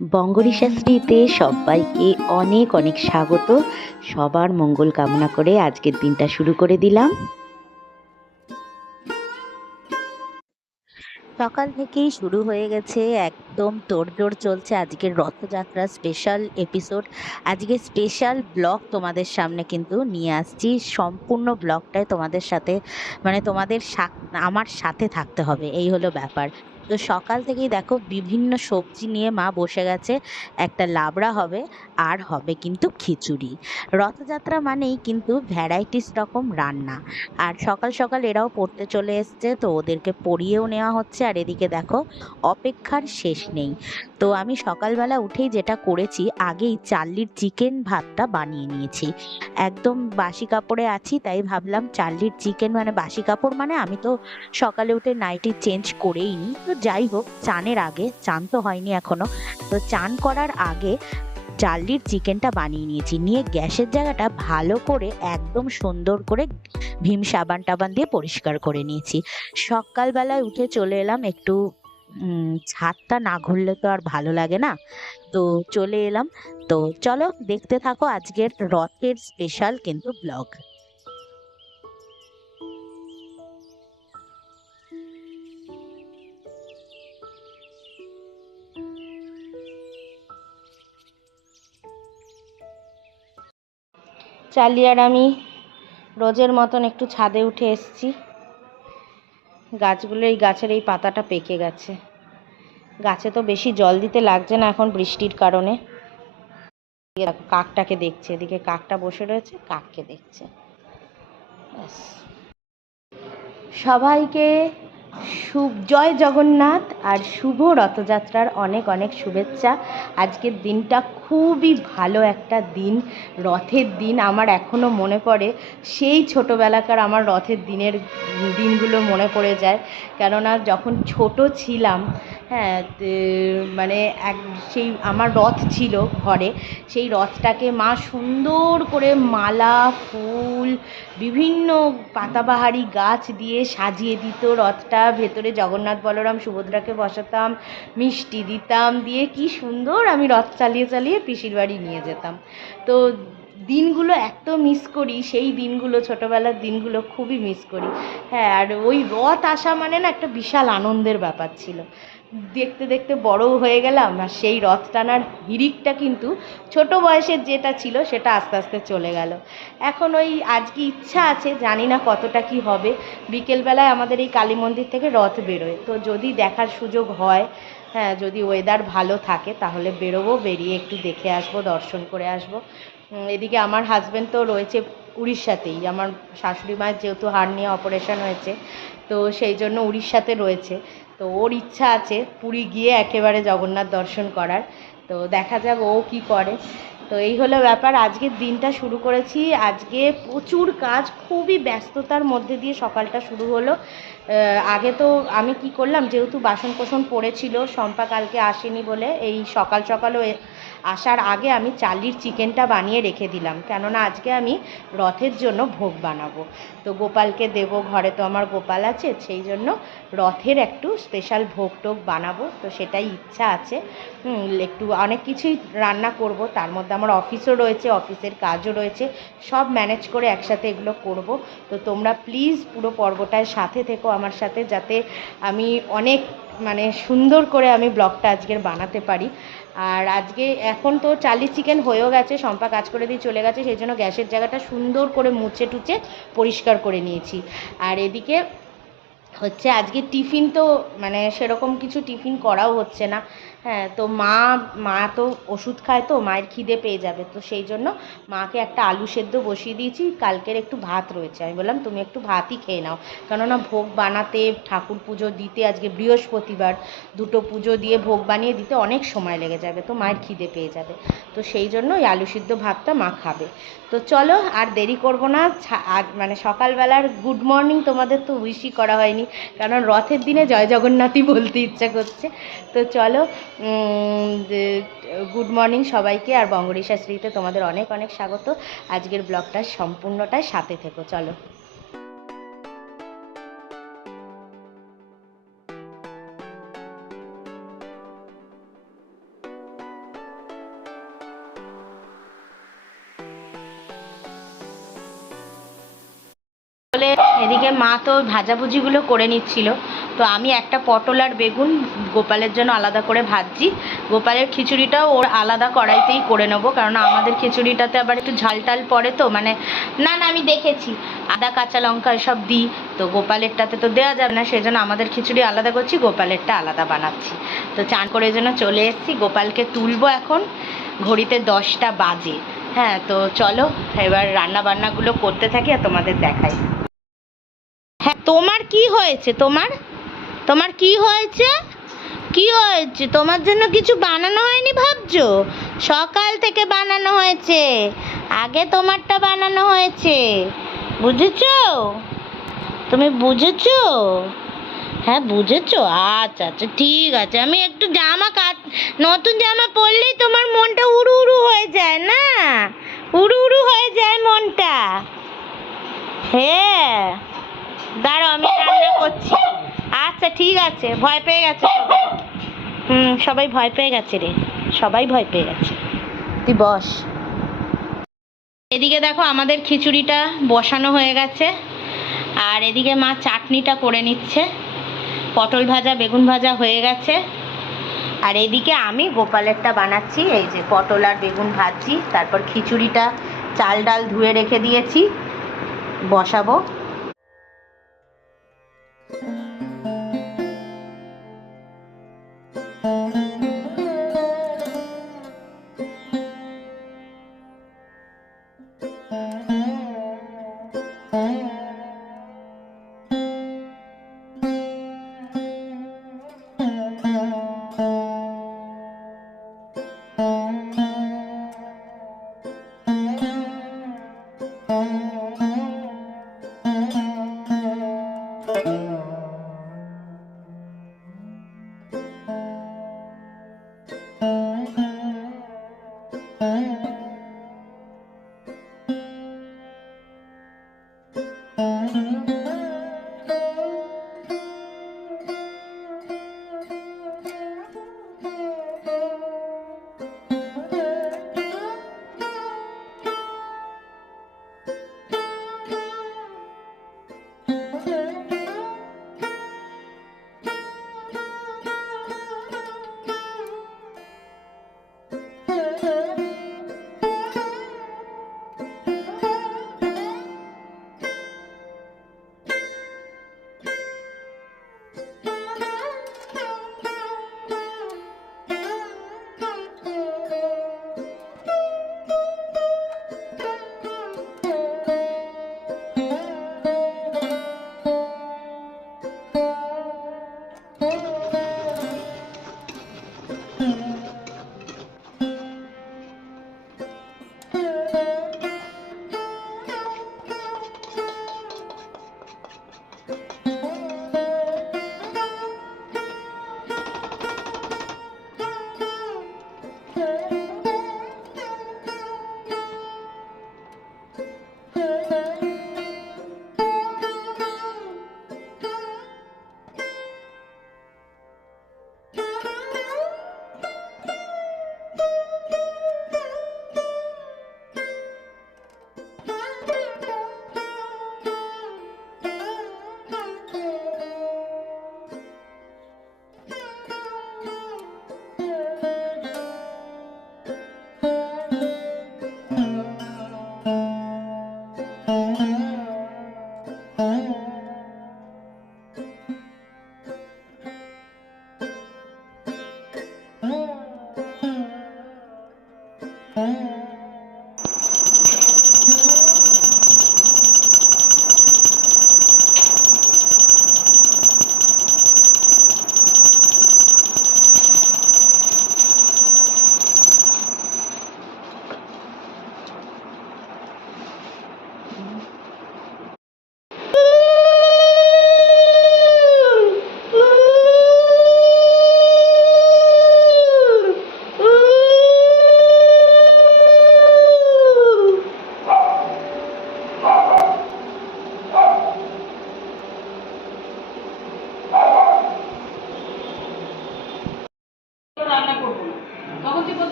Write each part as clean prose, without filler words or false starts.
বঙ্গরিসা স্মৃতিতে সবাইকে অনেক অনেক স্বাগত। সবার মঙ্গল কামনা করে আজকের দিনটা শুরু করে দিলাম। সকাল থেকেই শুরু হয়ে গেছে, একদম তোড়জোড় চলছে আজকের রথযাত্রা স্পেশাল এপিসোড। আজকে স্পেশাল ব্লগ তোমাদের সামনে কিন্তু নিয়ে আসছি। সম্পূর্ণ ব্লগটাই তোমাদের সাথে তোমাদের আমার সাথে থাকতে হবে, এই হলো ব্যাপার। তো সকাল থেকেই দেখো বিভিন্ন সবজি নিয়ে মা বসে গেছে। একটা লাবড়া হবে, আর হবে কিন্তু খিচুড়ি। রথযাত্রা মানেই কিন্তু ভ্যারাইটিস রকম রান্না। আর সকাল সকাল এরাও পড়তে চলে এসছে, তো ওদেরকে পড়িয়েও নেওয়া হচ্ছে। আর এদিকে দেখো অপেক্ষার শেষ নেই। তো আমি সকালবেলা উঠেই যেটা করেছি, আগেই চার্লির চিকেন ভাতটা বানিয়ে নিয়েছি। একদম বাসি কাপড়ে আছি, তাই ভাবলাম চার্লির চিকেন বাসি কাপড় আমি তো সকালে উঠে নাইটি চেঞ্জ করেই নি। তো যাই হোক, চানের আগে, চান তো হয়নি এখনো, তো চান করার আগে চার্লির চিকেনটা বানিয়ে নিয়েছি। নিয়ে গ্যাসের জায়গাটা ভালো করে একদম সুন্দর করে ভীম সাবান টাবান দিয়ে পরিষ্কার করে নিয়েছি। সকালবেলায় উঠে চলে এলাম একটু ছাদটা না ঘুরলে তো আর ভালো লাগে না, তো চলে এলাম। তো চলো দেখতে থাকো আজকের রথের স্পেশাল কিন্তু ব্লগ। চার্লি আর আমি রোজের মতন একটু ছাদে উঠে এসেছি। এই গাছের এই পাতাটা পেকে গেছে। গাছে তো বেশি জল দিতে লাগছে না এখন বৃষ্টির কারণে। দেখো কাকটাকে দেখছে, এদিকে কাকটা বসে রয়েছে, কাককে দেখছে। ব্যাস। সবাইকে জয় জগন্নাথ আর শুভ রথযাত্রার অনেক অনেক শুভেচ্ছা। আজকের দিনটা খুবই ভালো একটা দিন, রথের দিন। আমার এখনও মনে পড়ে সেই ছোটোবেলাকার আমার রথের দিনগুলো মনে পড়ে যায়। কেননা যখন ছোট ছিলাম, হ্যাঁ, সেই আমার রথ ছিল ঘরে। সেই রথটাকে মা সুন্দর করে মালা, ফুল, বিভিন্ন পাতাবাহারি গাছ দিয়ে সাজিয়ে দিত রথটা। ভেতরে জগন্নাথ বলরাম সুভদ্রাকে বসাতাম, মিষ্টি দিতাম, দিয়ে কি সুন্দর আমি রথ চালিয়ে চালিয়ে পিসির বাড়ি নিয়ে যেতাম। তো দিনগুলো এত মিস করি, সেই দিনগুলো, ছোটোবেলার দিনগুলো খুবই মিস করি। হ্যাঁ, আর ওই রথ আসা না একটা বিশাল আনন্দের ব্যাপার ছিল। দেখতে দেখতে বড়ও হয়ে গেলাম, আর সেই রথ টানার হিড়িকটা কিন্তু ছোট বয়সের যেটা ছিল সেটা আস্তে আস্তে চলে গেল। এখন ওই আজকে ইচ্ছা আছে, জানি না কতটা কি হবে। বিকেলবেলায় আমাদের এই কালী মন্দির থেকে রথ বেরোয়, তো যদি দেখার সুযোগ হয়, হ্যাঁ, যদি ওয়েদার ভালো থাকে তাহলে বেরোবো, বেরিয়ে একটু দেখে আসবো, দর্শন করে আসবো। এদিকে আমার হাজব্যান্ড তো রয়েছে উড়িষ্যাতেই। আমার শাশুড়ি মায়ের যেহেতু হার্নিয়া অপারেশন হয়েছে, তো সেই জন্য উড়িষ্যাতে রয়েছে। তো ওর ইচ্ছা আছে পুরী গিয়ে একেবারে জগন্নাথ দর্শন করার। তো দেখা যাক ও কি করে। তো এই হলো ব্যাপার। আজকের দিনটা শুরু করেছি, আজকে প্রচুর কাজ, খুবই ব্যস্ততার মধ্যে দিয়ে সকালটা শুরু হলো। আগে তো আমি কি করলাম, যেহেতু বাসন কোসন পড়েছিল, শম্পা কালকে আসেনি বলে এই সকাল সকালও আসার আগে আমি চার্লির চিকেনটা বানিয়ে রেখে দিলাম, কেননা আজকে আমি রথের জন্য ভোগ বানাবো। তো গোপালকে দেবো, ঘরে তো আমার গোপাল আছে, সেই জন্য রথের একটু স্পেশাল ভোগ টোগ বানাবো, তো সেটাই ইচ্ছা আছে। একটু অনেক কিছুই রান্না করব, তার মধ্যে আমার অফিসও রয়েছে, অফিসের কাজও রয়েছে, সব ম্যানেজ করে একসাথে এগুলো করব। তো তোমরা প্লিজ পুরো পর্বটায় সাথে থেকো আমার সাথে, যাতে আমি অনেক সুন্দর করে আমি ব্লগটা আজকের বানাতে পারি। আর আজকে এখন তো চার্লির চিকেন হয়েও গেছে, শম্পা কাজ করে দিয়ে চলে গেছে, সেই জন্য গ্যাসের জায়গাটা সুন্দর করে মুছে টুচে পরিষ্কার করে নিয়েছি। আর এদিকে হচ্ছে আজকে টিফিন তো সেরকম কিছু টিফিন করাও হচ্ছে না। হ্যাঁ, তো মা তো ওষুধ খায়, তো মায়ের খিদে পেয়ে যাবে, তো সেই জন্য মাকে একটা আলু সেদ্ধ বসিয়ে দিয়েছি। কালকের একটু ভাত রয়েছে, আমি বললাম তুমি একটু ভাতই খেয়ে নাও, কেননা ভোগ বানাতে, ঠাকুর পুজো দিতে, আজকে বৃহস্পতিবার, দুটো পুজো দিয়ে ভোগ বানিয়ে দিতে অনেক সময় লেগে যাবে, তো মায়ের খিদে পেয়ে যাবে। তো সেই জন্য ওই আলু সিদ্ধ ভাতটা মা খাবে। তো চলো আর দেরি করব না। আজ সকালবেলার গুড মর্নিং তোমাদের তো উইশই করা হয়নি, কারণ রথের দিনে জয় জগন্নাথই বলতে ইচ্ছা করছে। তো চলো, গুড মর্নিং সবাইকে, আর বঙ্গরিসা স্মৃতিতে তোমাদের অনেক অনেক স্বাগত। আজকের ব্লগটা সম্পূর্ণটাই সাথে থেকো, চলো। চলে। এদিকে মা তো ভাজাভুজিগুলো করে নিচ্ছিল, তো আমি একটা পটল আর বেগুন গোপালের জন্য আলাদা করে ভাজছি। গোপালের খিচুড়িটাও ওর আলাদা কড়াইতেই করে নেবো, কারণ আমাদের খিচুড়িটাতে আবার একটু ঝাল টাল পড়ে, তো মানে না না আমি দেখেছি আদা কাঁচা লঙ্কা এসব দিই, তো গোপালেরটাতে তো দেওয়া যাবে না, সেই জন্য আমাদের খিচুড়ি আলাদা করছি, গোপালেরটা আলাদা বানাচ্ছি। তো চান করে জন্য চলে এসেছি, গোপালকে তুলবো এখন, ঘড়িতে 10টা বাজে। হ্যাঁ, তো চলো এবার রান্না বান্নাগুলো করতে থাকি আর তোমাদের দেখাই। হ্যাঁ, তোমার কি হয়েছে? তোমার কি হয়েছে? কি হয়েছে? তোমার জন্য কিছু বানানো হয়নি ভাবছো? সকাল থেকে বানানো হয়েছে, আগে তোমারটা বানানো হয়েছে, বুঝেছো? তুমি বুঝেছো? হ্যাঁ বুঝেছো? আচ্ছা আচ্ছা ঠিক আছে। আমি একটু নতুন জামা পরলেই তোমার মনটা উড়ু উড়ু হয়ে যায় না? উড়ু উড়ু হয়ে যায় মনটা। হ্যাঁ, দাঁড়াও আমি রান্না করছি। আচ্ছা ঠিক আছে, ভয় পেয়ে গেছে সবাই। সবাই ভয় পেয়ে গেছে রে, সবাই ভয় পেয়ে গেছে। তুই বস। এদিকে দেখো আমাদের খিচুড়িটা বসানো হয়ে গেছে, আর এদিকে মা চাটনিটা করে নিচ্ছে, পটল ভাজা বেগুন ভাজা হয়ে গেছে, আর এদিকে আমি গোপালেরটা বানাচ্ছি। এই যে পটল আর বেগুন ভাজছি, তারপর খিচুড়িটা চাল ডাল ধুয়ে রেখে দিয়েছি, বসাবো।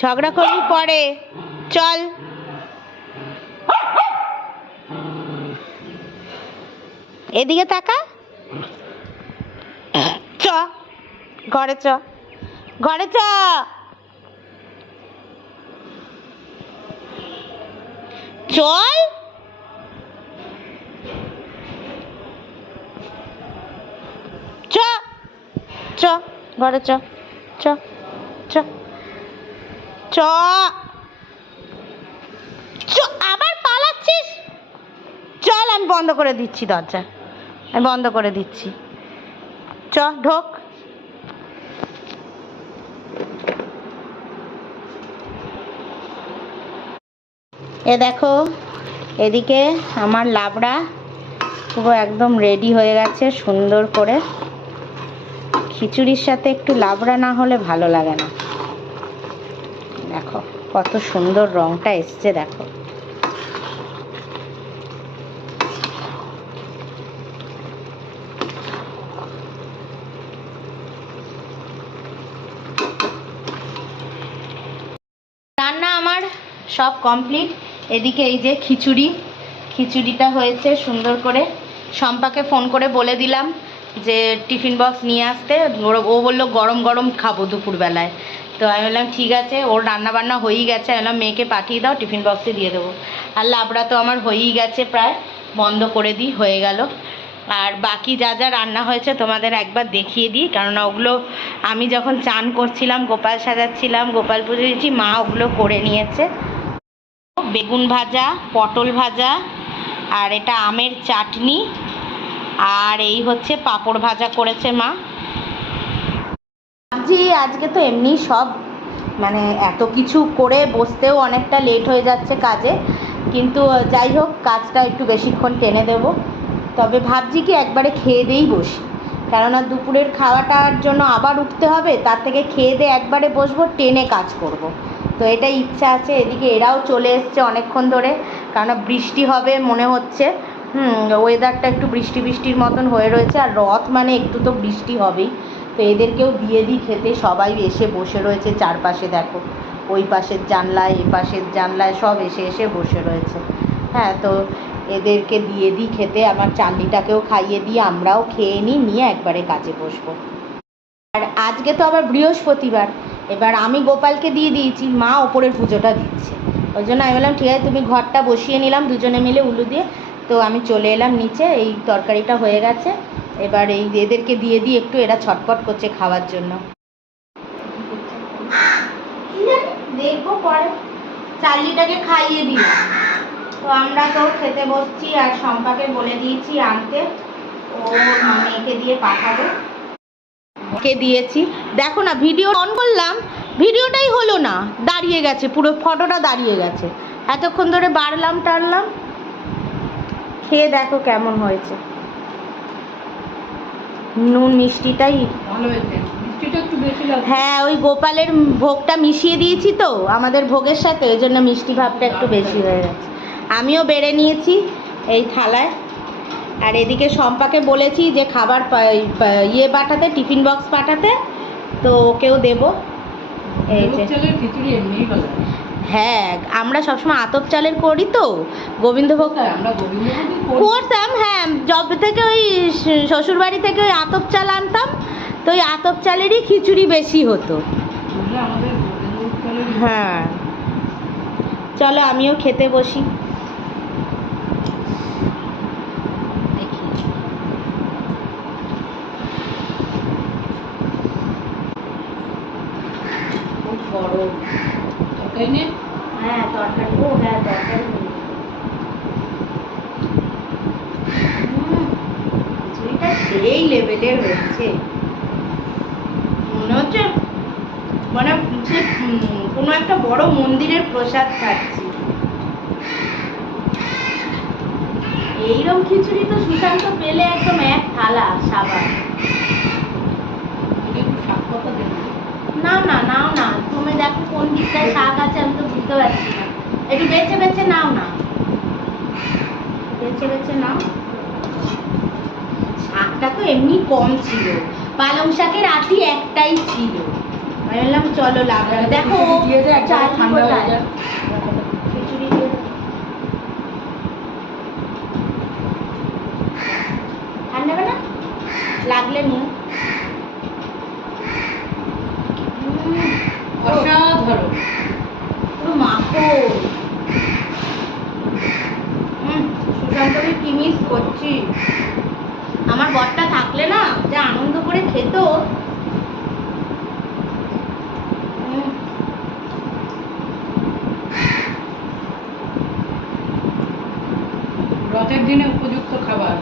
ঝগড়া করবি পরে, চল। এদিকে তাকা, চ ঘরে, চ ঘরে, চ। চল। চ চ ঘরে, চ চ চ চ চ। আবার পালাচ্ছিস? চল, আমি বন্ধ করে দিচ্ছি দরজা, আমি বন্ধ করে দিচ্ছি। চ, ঢোক। এ দেখো, এদিকে আমার লাবড়া পুরো একদম রেডি হয়ে গেছে সুন্দর করে। খিচুড়ির সাথে একটু লাবড়া না হলে ভালো লাগে না। দেখো কত সুন্দর রংটা এসছে, দেখো। রান্না আমার সব কমপ্লিট। এদিকে এই যে খিচুড়িটা হয়েছে সুন্দর করে। শম্পাকে ফোন করে বলে দিলাম যে টিফিন বক্স নিয়ে আসতে। ও বললো গরম গরম খাবো দুপুরবেলায়। তো আমি বললাম ঠিক আছে, ওর রান্না বান্না হয়েই গেছে। আমি বললাম মেয়েকে পাঠিয়ে দাও, টিফিন বক্সে দিয়ে দেবো। আর লাবড়া তো আমার হয়েই গেছে, প্রায় বন্ধ করে দিই, হয়ে গেল। আর বাকি যা যা রান্না হয়েছে তোমাদের একবার দেখিয়ে দিই, কেননা ওগুলো আমি যখন চান করছিলাম, গোপাল সাজাচ্ছিলাম, গোপাল পুজো দিয়েছি, মা ওগুলো করে নিয়েছে। বেগুন ভাজা, পটল ভাজা, আর এটা আমের চাটনি, আর এই হচ্ছে পাঁপড় ভাজা করেছে মা। ভাবছি আজকে তো এমনি সব মানে এত কিছু করে বসতেও অনেকটা লেট হয়ে যাচ্ছে কাজে, কিন্তু যাই হোক কাজটা একটু বেশিক্ষণ টেনে দেব। তবে ভাবছি কি একবারে খেয়ে দিয়েই বসি, কেননা দুপুরের খাওয়াটার জন্য আবার উঠতে হবে, তার থেকে খেয়ে দিয়ে একবারে বসবো, টেনে কাজ করব। তো এটাই ইচ্ছা আছে। এদিকে এরাও চলে এসছে অনেকক্ষণ ধরে, কেননা বৃষ্টি হবে মনে হচ্ছে। ওয়েদারটা একটু বৃষ্টির মতন হয়ে রয়েছে, আর রথ মানে একটু তো বৃষ্টি হবেই। তো এদেরকেও দিয়ে দিই খেতে। সবাই এসে বসে রয়েছে চারপাশে, দেখো ওই পাশের জানলায়, এই পাশের জানলায় সব এসে এসে বসে রয়েছে। হ্যাঁ, তো এদেরকে দিয়ে দিই খেতে। আমার চান্দিটাকেও খাইয়ে দিয়ে আমরাও খেয়ে নিয়ে একবারে কাজে বসবো। আর আজকে তো আবার বৃহস্পতিবার, এবার আমি গোপালকে দিয়ে দিয়েছি, মা ওপরের পুজোটা দিচ্ছে। ওই জন্য আমি বললাম ঠিক আছে, তুমি ঘরটা বসিয়ে নিলাম দুজনে মিলে উলু দিয়ে। তো আমি চলে এলাম নিচে, এই তরকারিটা হয়ে গেছে। এবার এই এদেরকে দিয়ে দিই একটু, এরা ছটপট করছে খাওয়ার জন্য। দেখবো পরে। চার্লিটাকে খাইয়ে দিলাম, তো আমরা তো খেতে বসছি। আর শম্পাকে বলে দিয়েছি আনতে, ও মেয়েকে দিয়ে পাঠাবে। ওকে দিয়েছি। দেখো না, ভিডিও অন করলাম, ভিডিওটাই হলো না, দাঁড়িয়ে গেছে, পুরো ফটোটা দাঁড়িয়ে গেছে। এতক্ষণ ধরে বাড়লাম টাড়লাম। খেয়ে দেখো কেমন হয়েছে। নুন মিষ্টিটাই ভালো হয়েছে, মিষ্টিটা একটু বেশি লাগে। হ্যাঁ, ওই গোপালের ভোগটা মিশিয়ে দিয়েছি তো আমাদের ভোগের সাথে, ওই জন্য মিষ্টি ভাবটা একটু বেশি হয়ে গেছে। আমিও বেড়ে নিয়েছি এই থালায়। আর এদিকে শম্পাকে বলেছি যে খাবার ইয়ে পাঠাতে, টিফিন বক্স পাঠাতে, তো ওকেও দেবো। এই যে খিচুড়ি এমনিই ভালো। হ্যাঁ, আমরা সবসময় আতপ চালের করি তো, গোবিন্দভোগ করতাম। হ্যাঁ, যবে থেকে ওই শ্বশুরবাড়ি থেকে ওই আতপ চাল আনতাম, তো ওই আতপ চালেরই খিচুড়ি বেশি হতো। হ্যাঁ, চলো আমিও খেতে বসি। হ্যাঁ, তরকারি। ও হ্যাঁ, তরকারি। খিচুড়িটা সেই লেভেলের হয়েছে, মনে হচ্ছে মানে কোনো একটা বড় মন্দিরের প্রসাদ খাচ্ছি। এইরকম খিচুড়ি তো সুশান্ত পেলে একদম এক থালা সাবান। নাও না, নাও না, তুমি দেখো কোন দিকটায় শাক আছে, আমি তো বুঝতে পারছি না। একটু বেছে বেছে নাও না, বেছে বেছে নাও। শাকটা তো এমনি কম ছিল, পালং শাকের আটি একটাই ছিল। আমি বললাম চলো লাবড়া দেখো ঠান্ডা হয়ে যায়। খিচুড়ি দিয়ে ঠান্ডা হবে না লাগলে নিয়ে অসাধারণ পুরো মাখন। সুশান্তকে কি মিস করছি। আমার বরটা থাকলে না যে আনন্দ করে খেত। রথের দিনে উপযুক্ত খাবার।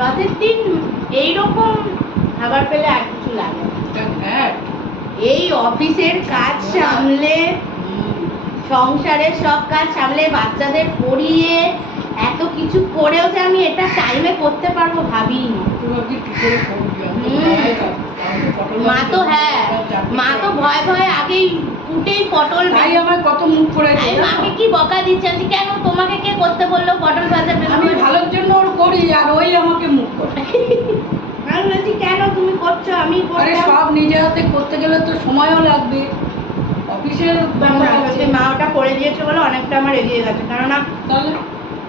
রথের দিন এইরকম খাবার পেলে আর কিছু লাগে না। হ্যাঁ, এই অফিসের কাজ সামলে, সংসারের সব কাজ সামলে, বাচ্চাদের পড়িয়ে এত কিছু করেও যে আমি এটা টাইমে করতে পারবো ভাবিনি। মা তো মা তো ভয় ভয়ে আগেই কুটেই পটল, তাই আমার কত মুখ করে আমি মাকে কি বকা দিচ্ছি আমি কেন তোমাকে কে করতে বললো পটল ভাজা? আমি ভালোর জন্য ওর করি আর ওই আমাকে মুখ করে। আমি বলছি কেন তুমি করছো? আমি আরে সব নিজে হাতে করতে গেলে তো সময়ও লাগবে, অফিসের মা ওটা করে দিয়েছে বলে অনেকটা আমার এগিয়ে গেছে। কেননা তাহলে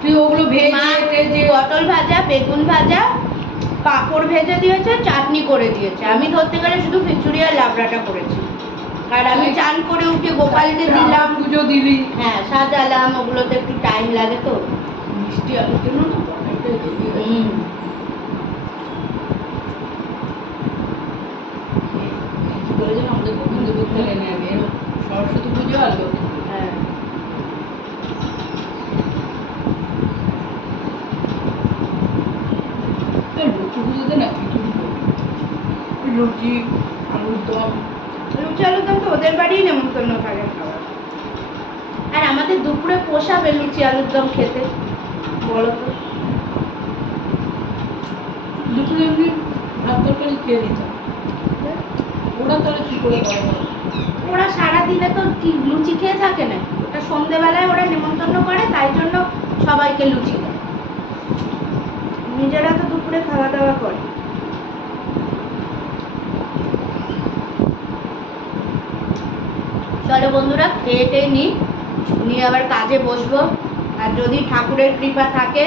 তুই ওগুলো ভেজে পটল ভাজা, বেগুন ভাজা, পাঁপড় ভেজে দিয়েছে, চাটনি করে দিয়েছে। আমি ধরতে গেলে শুধু খিচুড়ি আর লাবড়াটা করেছি। আর আমি চান করে উঠে গোপালকে দিলাম, পুজো দিলি, হ্যাঁ সাজালাম, ওগুলোতে একটু টাইম লাগে তো। মিষ্টি আলুর জন্য না অনেকটা এগিয়ে গেছে। বলেছেন আমাদের গোবিন্দ বিদ্যালয় এনে আগে সরস্বতী পুজো আর লক্ষ্মী পুজো। হ্যাঁ লক্ষ্মী পুজোতে না খিচুড়ি লুচি আলুর দম। লুচি আলুর দম তো ওদের বাড়ি নেমন্তন্ন থাকে খাবার। আর আমাদের দুপুরে পোষাবে লুচি আলুর দম খেতে বলো তো? দুপুরে এমনি ভাত তরকারি খেয়ে নিতাম। ওরা তাহলে কি করে করে? ওরা সারাদিনে তো লুচি খেয়ে থাকে না, ওটা সন্ধেবেলায় ওরা নেমন্তন্ন করে, তাই জন্য সবাইকে লুচি দেয়। নিজেরা তো দুপুরে খাওয়া দাওয়া করে। চলো বন্ধুরা খেয়ে টেয়ে নিয়ে আবার কাজে বসবো। আর যদি ঠাকুরের কৃপা থাকে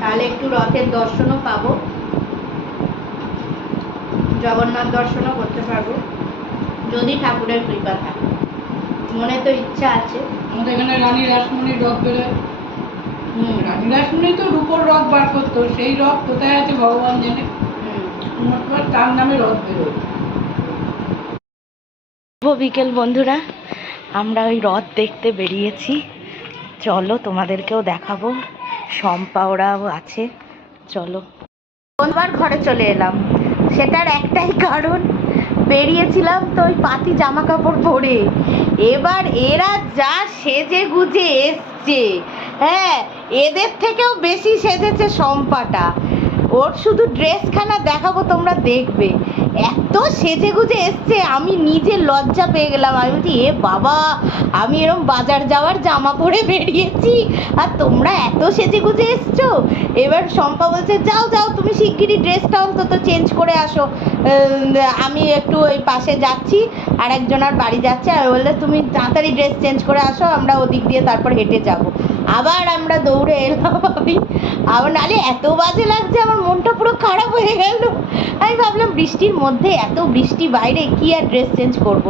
তাহলে একটু রথের দর্শনও পাবো, জগন্নাথ দর্শনও করতে পারবো যদি ঠাকুরের কৃপা থাকে। মনে তো ইচ্ছা আছে। আমাদের এখানে রানী রাসমণির রথ বেরোয়। রানী রাসমণি তো রূপোর রথ বার করতো, সেই রথ কোথায় আছে ভগবান জানে। তার নামে রথ বেরোয়। বিকেল বন্ধুরা, আমরা ওই রথ দেখতে বেরিয়েছি। চলো তোমাদেরকেও দেখাবো, শম্পা ওরাও আছে। চলো কোনবার ঘরে চলে এলাম, সেটার একটাই কারণ বেরিয়েছিলাম তো ওই পাতি জামা কাপড় পরে। এবার এরা যা সেজে গুজে এসছে, হ্যাঁ এদের থেকেও বেশি সেজেছে শম্পাটা। ওর শুধু ড্রেসখানা দেখাবো তোমরা দেখবে, এত সেজে গুজে এসছে আমি নিজে লজ্জা পেয়ে গেলাম। আমি বলছি এ বাবা, আমি এরকম বাজার যাওয়ার জামা পরে বেরিয়েছি আর তোমরা এত সেজে গুজে এসছো। এবার শম্পা বলছে যাও যাও তুমি শিগগিরই ড্রেসটা অন্তত চেঞ্জ করে আসো, আমি একটু ওই পাশে যাচ্ছি আর একজনের বাড়ি যাচ্ছে। আমি বললে তুমি তাড়াতাড়ি ড্রেস চেঞ্জ করে আসো, আমরা ওদিক দিয়ে তারপর হেঁটে যাব। আবার আমরা দৌড়ে এলাম। আমি আবার নালে এত বাজে লাগছে, আমার মনটা পুরো খারাপ হয়ে গেল। আমি ভাবলাম বৃষ্টির মধ্যে, এত বৃষ্টি বাইরে, কি আর ড্রেস চেঞ্জ করব।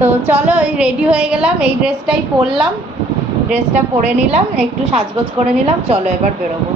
তো চলো ওই রেডি হয়ে গেলাম, এই ড্রেসটাই পরলাম, ড্রেসটা পরে নিলাম, একটু সাজগোজ করে নিলাম। চলো এবার বেরোবো।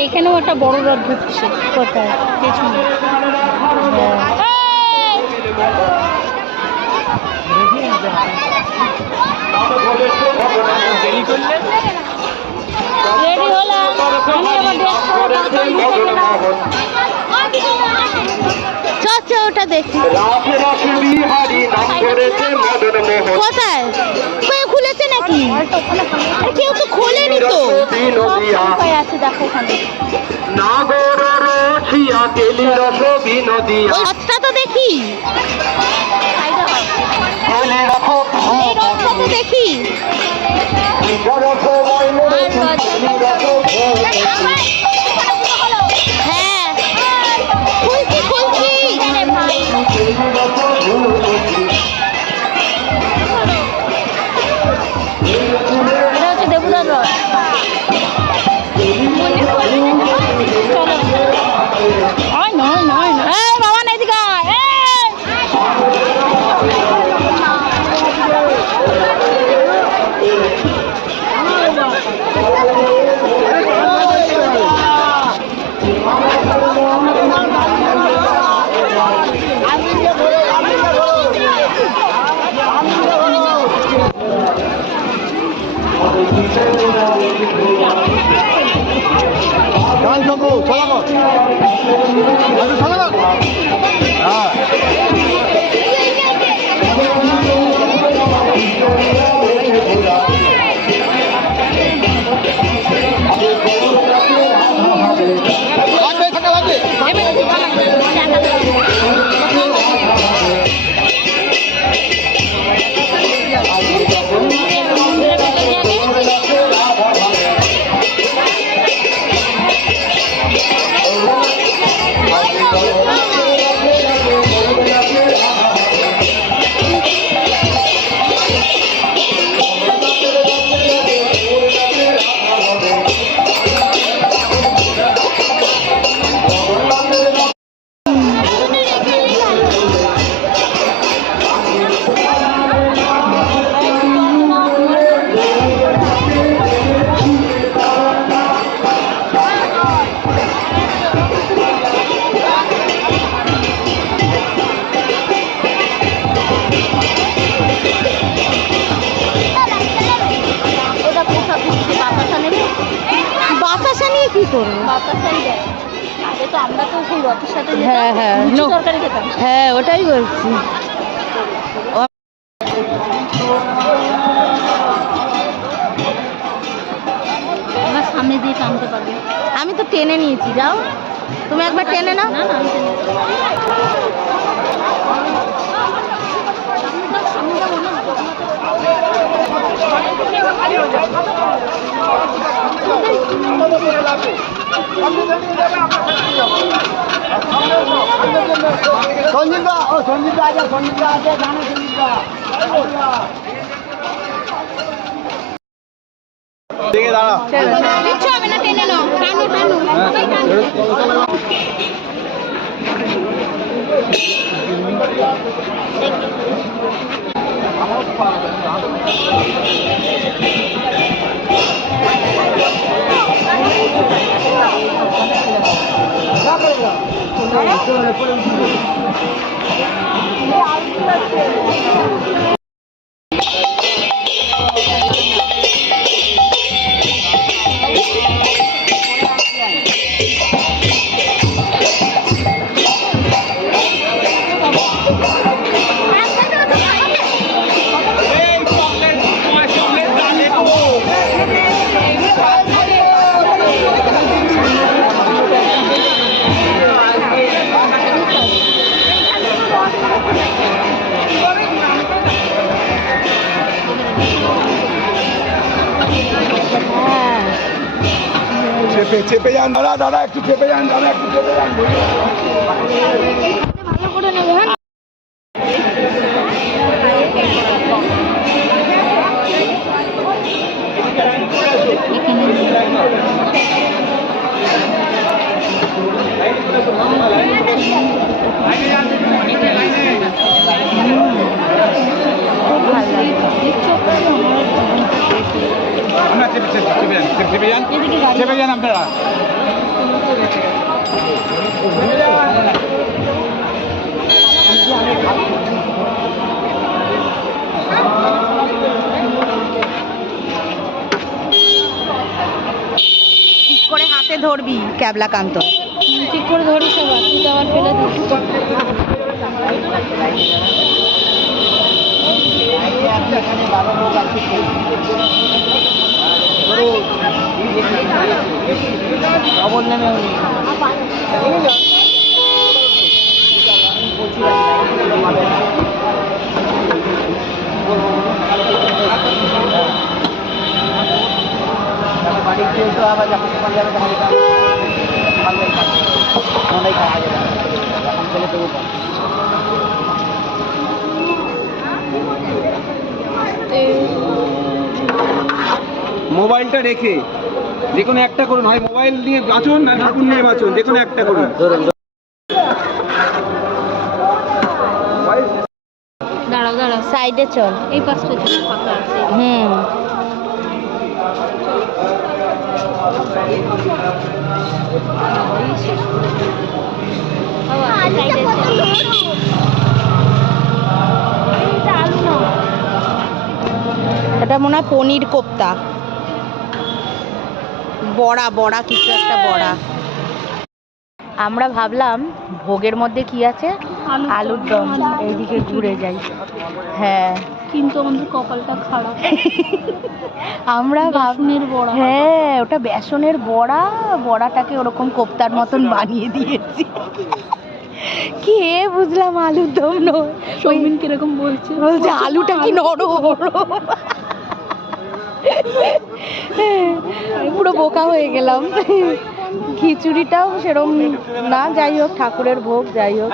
এখানেও একটা বড় রথ ঢুকছে কোথায় পেছনে। রেডি হলাম আমি আবার চচ্ছে ওটা দেখি কোথায় খুলেছে নাকি? কেউ তো খোলেনি তো। আছে দেখো ওখানে রথটা তো দেখি, তো দেখি হ্যাঁ খুলছি খুলছি। এটা হচ্ছে দেবুদার রথ। চলো নয় নয় নয় বাবা এদিকে বাতাসা নিয়ে কি করবো? আগে তো আমরা তো সেই রথের সাথে তরকারি খেতাম। হ্যাঁ ওটাই বলছি। আমার সামনে দিয়ে টানতে পারবে। আমি তো টেনে নিয়েছি, যাও তুমি একবার টেনে নাও। না না আমি টেনে সঞ্জীবদা ও সঞ্জীবদা আছে, সঞ্জীবদা আছে, জানো সঞ্জীবদা দেখে দাঁড়া কিচ্ছু হবে না, টেনে নাও, টানো টানো সবাই টানো। চেপে যান দাদা, দাদা একটু চেপে যান, দাদা একটু চেপে যান। ভালো করে নেবে। হ্যাঁ চেপে যান আপনারা। ঠিক করে হাতে ধরবি ক্যাবলা কান্ত। ঠিক করে ধরিস আবার, তুই তো আবার ফেলে দিস। মোবাইলটা রেখে যে কোনো একটা করুন, হয় মোবাইল নিয়ে বাঁচুন না ঠাকুর নিয়ে বাঁচুন, যে কোনো একটা করুন। দাঁড়াও দাঁড়াও, সাইডে চল। এই পাশটা ফাঁকা আছে। হুম। এটা মনে হয় পনির কোপ্তা, বড়া বড়া কিছু একটা বড়া। আমরা ভাবলাম ভোগের মধ্যে কি আছে, আলুর দম। এইদিকে ঘুরে যাই। হ্যাঁ, কিন্তু আমাদের কপালটা খারাপ। আমরা বেসনের বড়া। হ্যাঁ, ওটা বেসনের বড়া, বড়াটাকে ওরকম কোপ্তার মতন বানিয়ে দিয়েছি। খেয়ে বুঝলাম আলুর দম নয়। সৌমিন কিরকম বলছে, বলছে আলুটা কি নরম। পুরো বোকা হয়ে গেলাম। খিচুড়িটাও সেরম না, যাই হোক ঠাকুরের ভোগ, যাই হোক।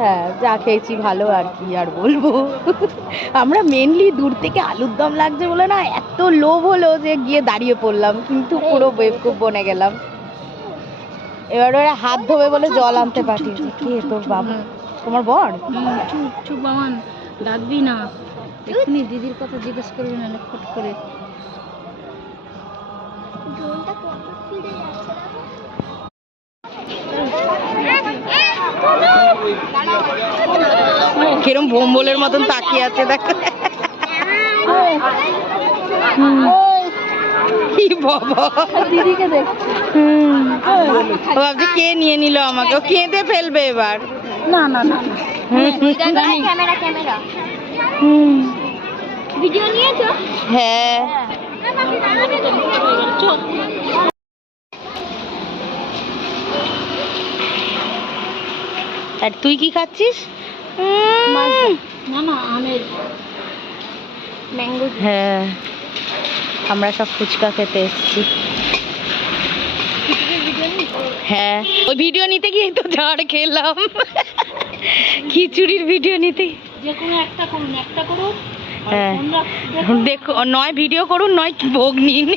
হ্যাঁ, যা খেয়েছি ভালো, আর কি আর বলবো। আমরা মেনলি দূর থেকে আলুর দম লাগছে বলে না এত লোভ হলো যে গিয়ে দাঁড়িয়ে পড়লাম, কিন্তু পুরো বেবকুব বনে গেলাম। এবার ওরা হাত ধোবে বলে জল আনতে পাঠিয়েছে। কে তোর বাবা? তোমার বর? চুপ চুপ বামান, ডাকবি না। এক্ষুনি দিদির কথা জিজ্ঞেস করবি না ফট করে। কিরম ভোম্বলের মতন তাকিয়ে আছে দেখো। কি বাবা, দিদিকে দেখছি। ভাবছি কে নিয়ে নিল আমাকে, ও কেঁদে ফেলবে এবার। না না না, ক্যামেরা ক্যামেরা হুম, ভিডিও নিয়েছো? হ্যাঁ। আর তুই কি খাচ্ছিস? না না, আমের ম্যাঙ্গো। হ্যাঁ, আমরা সব ফুচকা খেতে এসেছি। হ্যাঁ, ওই ভিডিও নিতে গিয়ে তো ঝাড় খেলাম। খিচুড়ির ভিডিও নিতে। যে কোনো একটা করুন, একটা করুন। হ্যাঁ, দেখো, নয় ভিডিও করুন, নয় ভোগ নিন।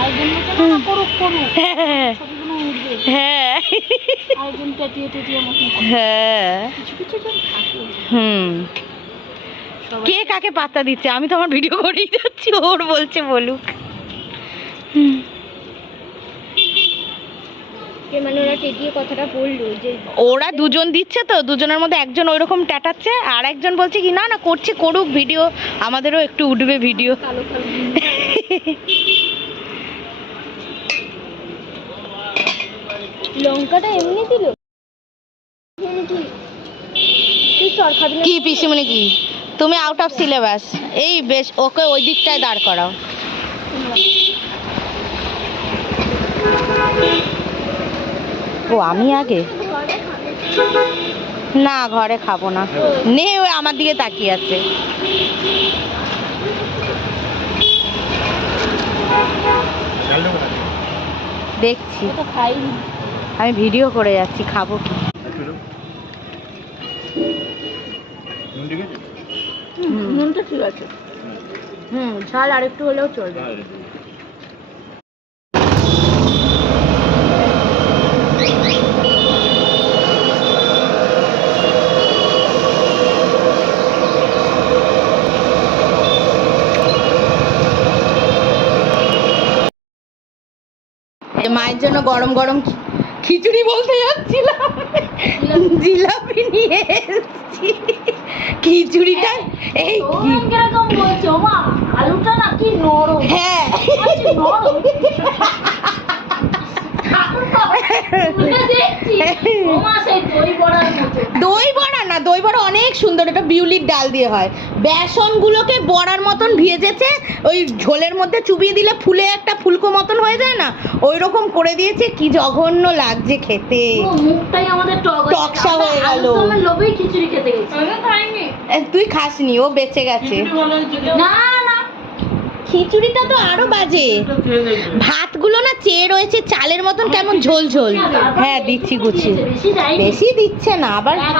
আয়োজন না করুক করুক, হ্যাঁ ছবিগুলো উঠবে। হ্যাঁ আয়োজন টেটিয়ে টেটিয়ে মতন হ্যাঁ। কিছু কিছু জন থাকে। হুম, কে কাকে পাত্তা দিচ্ছে? আমি তো আমার ভিডিও করেই যাচ্ছি, ওর বলছে বলুক। হুম, মানে ওরা টেটিয়ে কথাটা বললো যে ওরা দুজন দিচ্ছে তো, দুজনের মধ্যে একজন ওইরকম ট্যাটাচ্ছে, আর একজন বলছে কি না না করছে, করুক ভিডিও, আমাদেরও একটু উঠবে ভিডিও। কালো কালো লঙ্কাটা এমনি দিল। তুই চর খাবি না? কি পিসিমণি, কি তুমি আউট অফ সিলেবাস? এই বেশ, ওকে ওই দিকটায় দাঁড় করাও। ও আমি আগে? না, ঘরে খাবো না। নে, ওই আমার দিকে তাকিয়ে আছে। দেখছি, তো খাইনি। আমি ভিডিও করে যাচ্ছি, খাবো কি? নুনটা ঠিক আছে। হুম, ঝাল আর একটু হলেও চলবে। মায়ের জন্য গরম গরম খিচুড়ি বলতে যাচ্ছিলাম, জিলাপি নিয়ে এসেছি। খিচুড়িটা এই কিরকম বলছো মা? আলুটা নাকি নরম? হ্যাঁ নরম দেখছি ওমা সেই দই বড়ার মতো। দই বড়া না, দই বড়া অনেক সুন্দর, এটা বিউলির ডাল দিয়ে হয়। বেসনগুলোকে বড়ার মতন ভেজেছে, ওই ঝোলের মধ্যে চুবিয়ে দিলে ফুলে একটা ফুলকো মতন হয়ে যায় না, ওই রকম করে দিয়েছে। কি জঘন্য লাগছে খেতে, মুখটাই আমাদের টকসা হয়ে গেল। আমার লোভেই খিচুড়ি খেতে গেছি। তুই খাসনি, ও বেঁচে গেছে। না না, খিচুড়িটা তো আরো বাজে, ভাতগুলো না চেয়ে রয়েছে চালের মতন, কেমন ঝোল ঝোল। হ্যাঁ দিচ্ছি গুছিয়ে, বেশি যাই বেশি দিচ্ছে না আবার, এক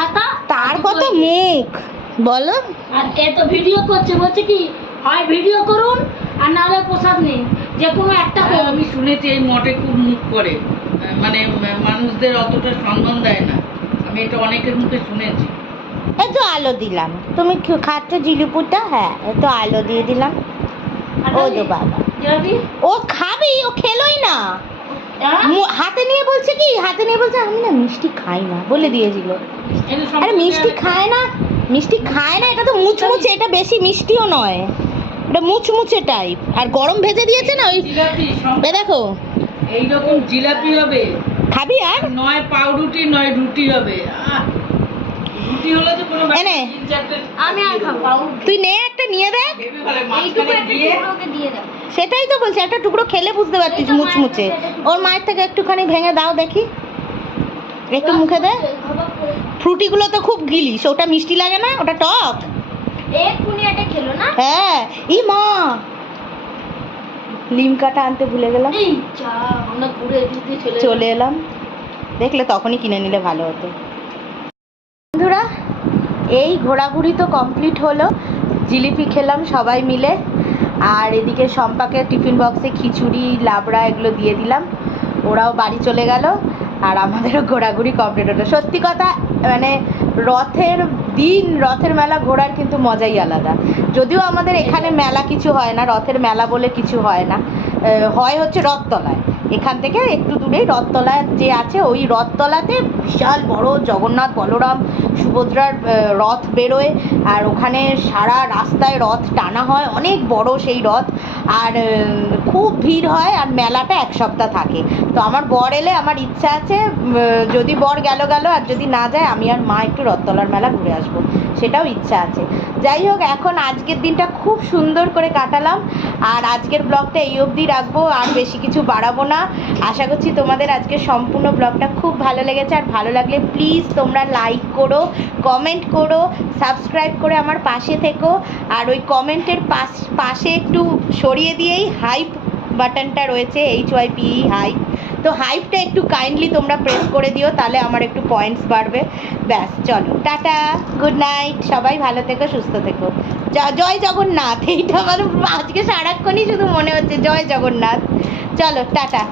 হাতা। তার কত মুখ বলো। আর এত ভিডিও করছে, বলছে কি হয় ভিডিও করুন আর নাহলে প্রসাদ নিন, যে কোনো একটা করুন। আমি শুনেছি এই মঠে খুব মুখ করে, মানে মানুষদের অতটা সম্মান দেয় না। আমি এটা অনেকের মুখে শুনেছি। একটু আলো দিলাম, তুমি খাচ্ছ জিলিপুটা, হ্যাঁ একটু আলো দিয়ে দিলাম। ও তো বাবা, জিলাপি ও খাবি, ও খেলোই না। হাতে নিয়ে বলছে কি, হাতে নিয়ে বলছে আমি না মিষ্টি খাই না, বলে দিয়েছিল। আরে মিষ্টি খায় না, মিষ্টি খায় না, এটা তো মুচমুচে, এটা বেশি মিষ্টিও নয়, এটা মুচমুচে টাইপ। আর গরম ভেজে দিয়েছে না ওই, জিলাপি এ দেখো এইরকম জিলাপি হবে, খাবি আর নয় পাউরুটি নয় রুটি হবে। রুটি হলে তো কোনো এনে। তিন চারটে আমি আর খাবো। তুই নে একটা নিয়ে দেখ। ভেবে বলে এইটুকু মাঝখানে একটা দিয়ে টুকরোকে দিয়ে দাও। সেটাই তো বলছি, একটা টুকরো খেলে বুঝতে পারছিস মুচমুচে। ওর মায়ের থেকে একটুখানি ভেঙে দাও দেখি, একটু মুখে দে। ফ্রুটিগুলো তো খুব গিলিস, ওটা মিষ্টি লাগে না, ওটা টক। এক্ষুনি এটা খেলো না? হ্যাঁ ই মা, লিমকাটা আনতে ভুলে গেলাম, এই যা, আমরা ঘুরে এদিকে চলে এলাম। দেখলে তখনই কিনে নিলে ভালো হতো। বন্ধুরা এই ঘোরাঘুরি তো কমপ্লিট হলো, জিলিপি খেলাম সবাই মিলে, আর এদিকে শম্পাকে টিফিন বক্সে খিচুড়ি লাবড়া এগুলো দিয়ে দিলাম, ওরাও বাড়ি চলে গেল, আর আমাদেরও ঘোরাঘুরি কমপ্লিট হলো। সত্যি কথা মানে রথের দিন রথের মেলা ঘোরার কিন্তু মজাই আলাদা। যদিও আমাদের এখানে মেলা কিছু হয় না, রথের মেলা বলে কিছু হয় না, হয় হচ্ছে রথতলায়। এখান থেকে একটু দূরেই রথতলায় যে আছে, ওই রথতলাতে বিশাল বড় জগন্নাথ বলরাম সুভদ্রার রথ বেরোয়, আর ওখানে সারা রাস্তায় রথ টানা হয়, অনেক বড় সেই রথ, আর খুব ভিড় হয়, আর মেলাটা এক সপ্তাহ থাকে। তো আমার বর এলে আমার ইচ্ছা আছে, যদি বর গেল গেল, আর যদি না যায় আমি আর মা একটু রথতলার মেলা ঘুরে আসবো, সেটাও ইচ্ছা আছে। যাই হোক, এখন আজকের দিনটা খুব সুন্দর করে কাটালাম, আর আজকের ব্লগটা এই অবধি রাখবো, আর বেশি কিছু বাড়াবো না। আশা করছি তোমাদের আজকের সম্পূর্ণ ব্লগটা খুব ভালো লেগেছে, আর ভালো লাগলে প্লিজ তোমরা লাইক করো, কমেন্ট করো, সাবস্ক্রাইব করে আমার পাশে থেকো, আর ওই কমেন্টের পাশে একটু সরিয়ে দিয়েই হাইপ বাটনটা রয়েছে, HYPE হাইপ, তো হাইপটা একটু কাইন্ডলি তোমরা প্রেস করে দিও, তাহলে আমার একটু পয়েন্টস বাড়বে। ব্যাস চলো, টাটা, গুড নাইট, সবাই ভালো থেকো, সুস্থ থেকো। জয় জগন্নাথ, এইটা আমার আজকে সারাক্ষণই শুধু মনে হচ্ছে জয় জগন্নাথ। চলো টাটা।